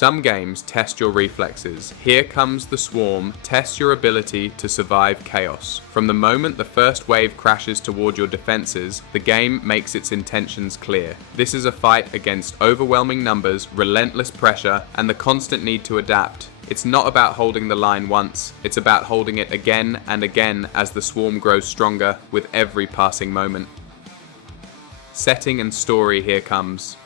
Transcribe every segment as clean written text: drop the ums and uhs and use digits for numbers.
Some games test your reflexes. Here Comes the Swarm tests your ability to survive chaos. From the moment the first wave crashes toward your defenses, the game makes its intentions clear. This is a fight against overwhelming numbers, relentless pressure, and the constant need to adapt. It's not about holding the line once, it's about holding it again and again as the swarm grows stronger with every passing moment. Setting and story here comes.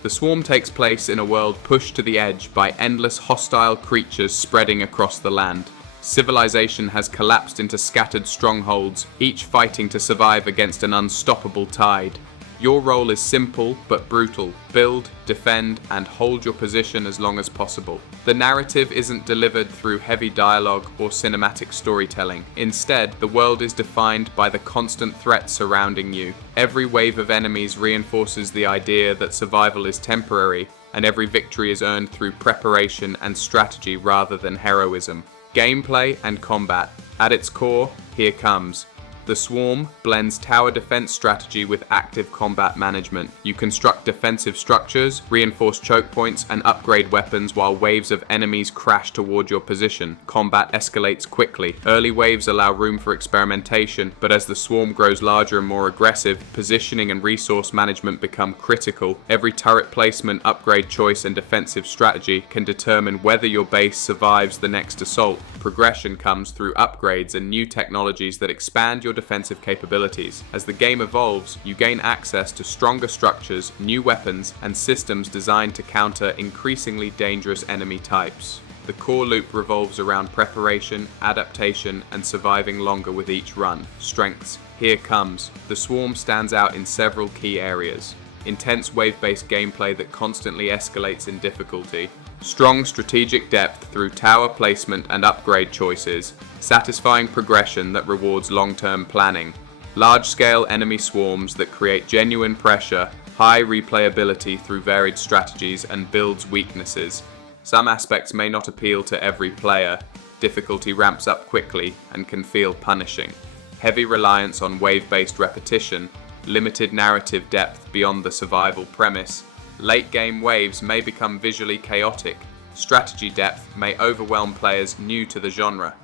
The swarm takes place in a world pushed to the edge by endless hostile creatures spreading across the land. Civilization has collapsed into scattered strongholds, each fighting to survive against an unstoppable tide. Your role is simple but brutal. Build, defend, and hold your position as long as possible. The narrative isn't delivered through heavy dialogue or cinematic storytelling. Instead, the world is defined by the constant threat surrounding you. Every wave of enemies reinforces the idea that survival is temporary, and every victory is earned through preparation and strategy rather than heroism. Gameplay and combat. At its core, Here Comes. The Swarm blends tower defense strategy with active combat management. You construct defensive structures, reinforce choke points, and upgrade weapons while waves of enemies crash toward your position. Combat escalates quickly. Early waves allow room for experimentation, but as the swarm grows larger and more aggressive, positioning and resource management become critical. Every turret placement, upgrade choice, and defensive strategy can determine whether your base survives the next assault. Progression comes through upgrades and new technologies that expand your defensive capabilities. As the game evolves, you gain access to stronger structures, new weapons, and systems designed to counter increasingly dangerous enemy types. The core loop revolves around preparation, adaptation, and surviving longer with each run. Strengths. Here Comes. The Swarm stands out in several key areas. Intense wave-based gameplay that constantly escalates in difficulty. Strong strategic depth through tower placement and upgrade choices. Satisfying progression that rewards long-term planning. Large-scale enemy swarms that create genuine pressure. High replayability through varied strategies and builds weaknesses. Some aspects may not appeal to every player. Difficulty ramps up quickly and can feel punishing. Heavy reliance on wave-based repetition. Limited narrative depth beyond the survival premise. Late-game waves may become visually chaotic. Strategy depth may overwhelm players new to the genre.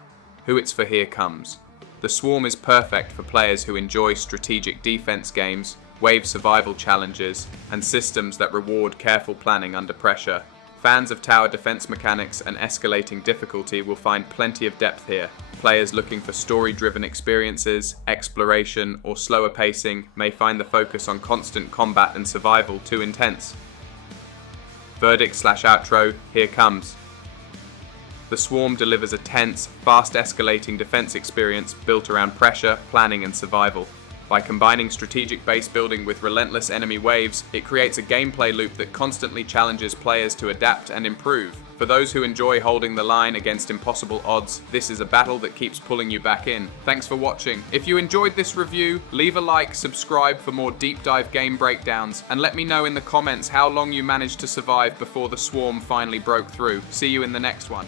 Who it's for Here Comes. The Swarm is perfect for players who enjoy strategic defense games, wave survival challenges, and systems that reward careful planning under pressure. Fans of tower defense mechanics and escalating difficulty will find plenty of depth here. Players looking for story-driven experiences, exploration, or slower pacing may find the focus on constant combat and survival too intense. Verdict/outro, Here Comes. The Swarm delivers a tense, fast-escalating defense experience built around pressure, planning, and survival. By combining strategic base building with relentless enemy waves, it creates a gameplay loop that constantly challenges players to adapt and improve. For those who enjoy holding the line against impossible odds, this is a battle that keeps pulling you back in. Thanks for watching. If you enjoyed this review, leave a like, subscribe for more deep dive game breakdowns, and let me know in the comments how long you managed to survive before the swarm finally broke through. See you in the next one.